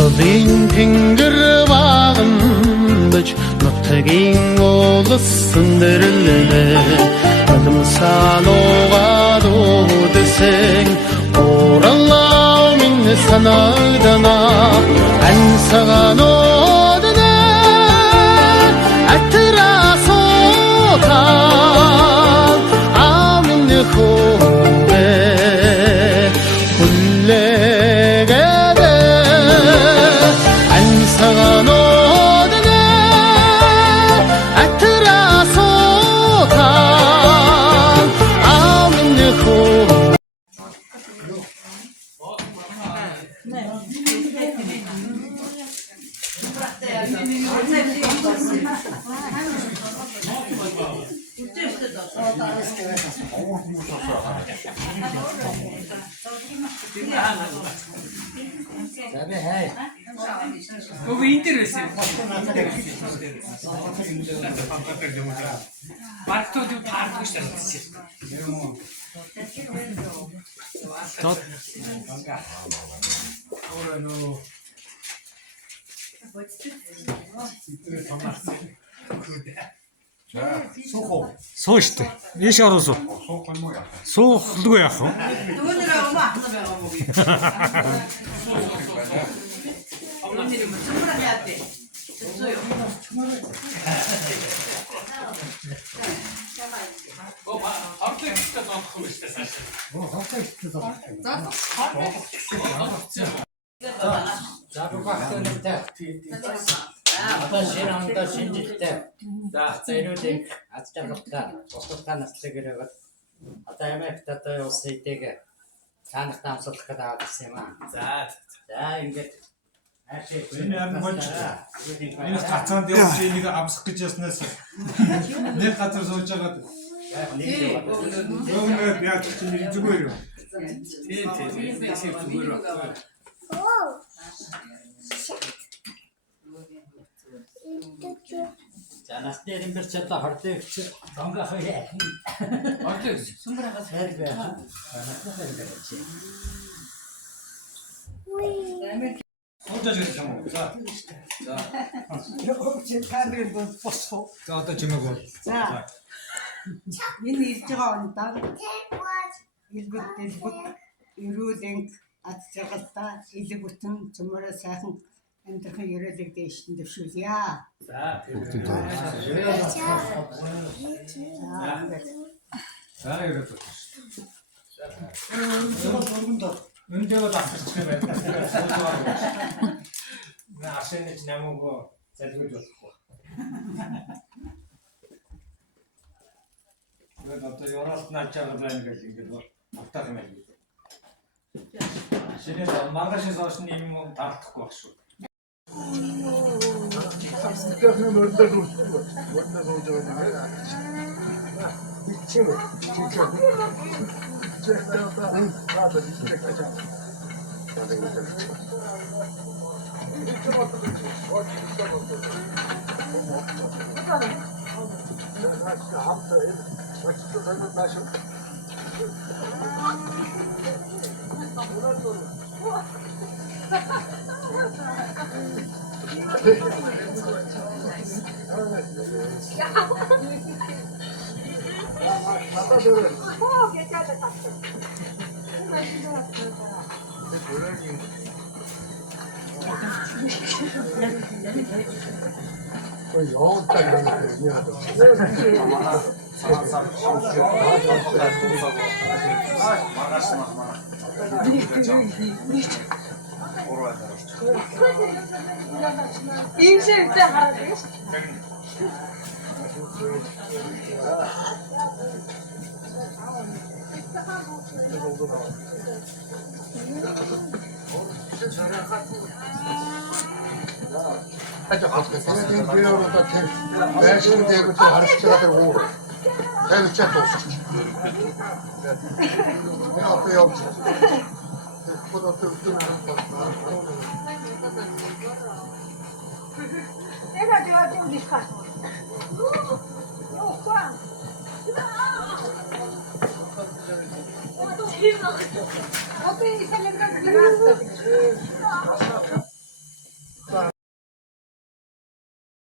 Нутгийн тэнгэр багамдаж нутгийн улсын дэрлэнэ Надамсануугаад үдэсэн Ораллаа минь санагдана Ансаганууд нэ Атрасуутай Амин хөвэ Хүлээгээд Ансаганууд нэ Атрасуутай Амин хөвэ Кого интересен? Парктоо дүү парк гэж тавьчихсан. Суу штэ. Ийш ороо суу. Суухгүй яах вэ? Одоо шинэ ондоо шинжилтэй. За ирүүдийг аз жаргалтай бусдад наслаг ирээд одоо Америкт одоо улс эдэг цаанах таамаглах гэдэг авсан юм аа. За ингээд Энэ амгонч энэ гацаанд явж энийг амсах гэж яснаас нэг газар сууж байгаад өөмөө яаж ч нэг зүгээр юу. Тийм зүгээр байна. за насны эренбэрч одоо хордогч донгох яа. Ордог сүмбрагаас хайр байх. насны эренбэрч. Суудаж ирэх юм уу? За. За одоо чимээг бол. За. Энэ ирж байгаа ондоо илбэг дэлбэг эрүүлэн аз жаргалтай илэг бүтэн цөмөрөө сайхан амьдрахын ерөөлөг дэшин дэвшүүлье. За За ирээд. Өндөө авчих юм байна. Ашигч намайг залгуулж болохгүй. Тэгээд одоо Европт начаад байна гэж ингэж автах юм байна. Шинэ маргашээс хойш юм таардахгүй байх шүү. Okay,